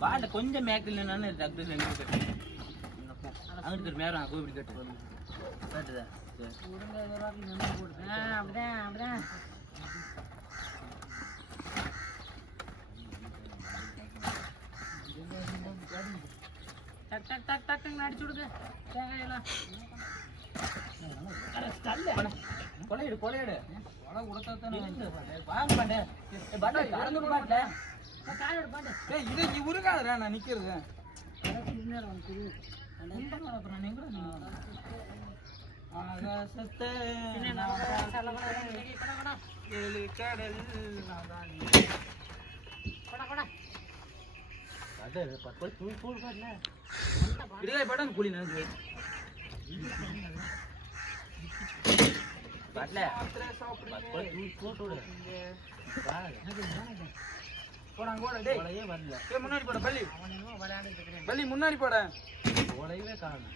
பாண்ட கொஞ்சம் மேக்கல் என்னன்னு டாக்டர் ரெண்டு கட்டு அங்கிட்டு மேரம் கோபி கட்டு கேட்டுதா அப்படிதான் அப்படிதான் டக் டக் டக் டக்குன்னு அடிச்சு விடுங்க தேங்காயெல்லாம் கொலையிடு கொலையிடு கொலை கொடுத்தாத்தானே வாங்க பாண்டே பாண்டே கறந்து பாண்டே காலோட பாண்டே ஏய் இது இவருக்காதடா நான் நிக்கிறது அப்புறம் நீங்க ஆகாசத்தை ஏழு கடல் படம் கூலி நினைச்சு முன்னாடி போட பள்ளி பள்ளி முன்னாடி போட காணும்